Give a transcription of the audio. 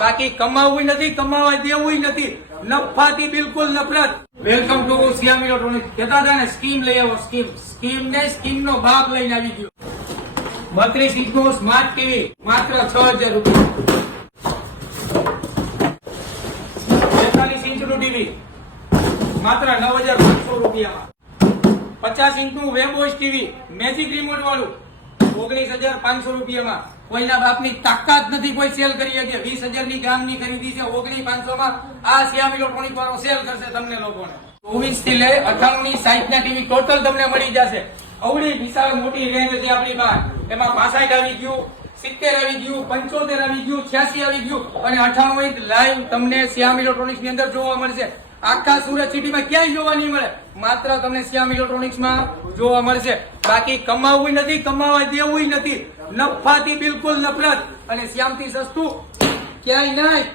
બાકી કમાવું નથી, કમાવા દેવું નથી, નફાથી બિલકુલ નફરત. Welcome to Shyam electronics. કહેતા હતા ને સ્કીમ લઈ આવો, સ્કીમ ને સ્કીમ નો બાપ લઈને આવી ગયો. 32 ઇંચનું સ્માર્ટ ટીવી માત્ર 6000 રૂપિયા. 43 ઇંચનું ટીવી માત્ર 9500 રૂપિયામાં. 50 ઇંચનું વેબોસ ટીવી મેજિક રિમોટ વાળું 19500 રૂપિયામાં. કોઈના બાપની તાકાત નથી કોઈ સેલ કરી શકે. 20000 ની ગામની ખરીદી છે 19500 માં. આ શ્યામ ઇલેક્ટ્રોનિક વાળો સેલ કરશે તમને લોકોને. 24 થી લઈ 98 ની સાઈઝ ના ટીવી ટોટલ તમને મળી જશે. અવળી વિશાળ મોટી રેન્જ છે આપણી પાસે. એમાં 65 આવી ગયું, 70 આવી ગયું, 75 આવી ગયું, 86 આવી ગયું અને 98 ઇંચ લાઈવ તમને શ્યામ ઇલેક્ટ્રોનિક્સ ની અંદર જોવા મળશે. આખા સુરત સિટીમાં ક્યાંય જોવા નહીં મળે, માત્ર તમને શ્યામ ઇલેક્ટ્રોનિક્સ માં જોવા મળશે. બાકી કમાવું નથી, કમાવા દેવું નથી, નફાથી બિલકુલ નફરત અને શ્યામથી સસ્તું ક્યાંય નહીં.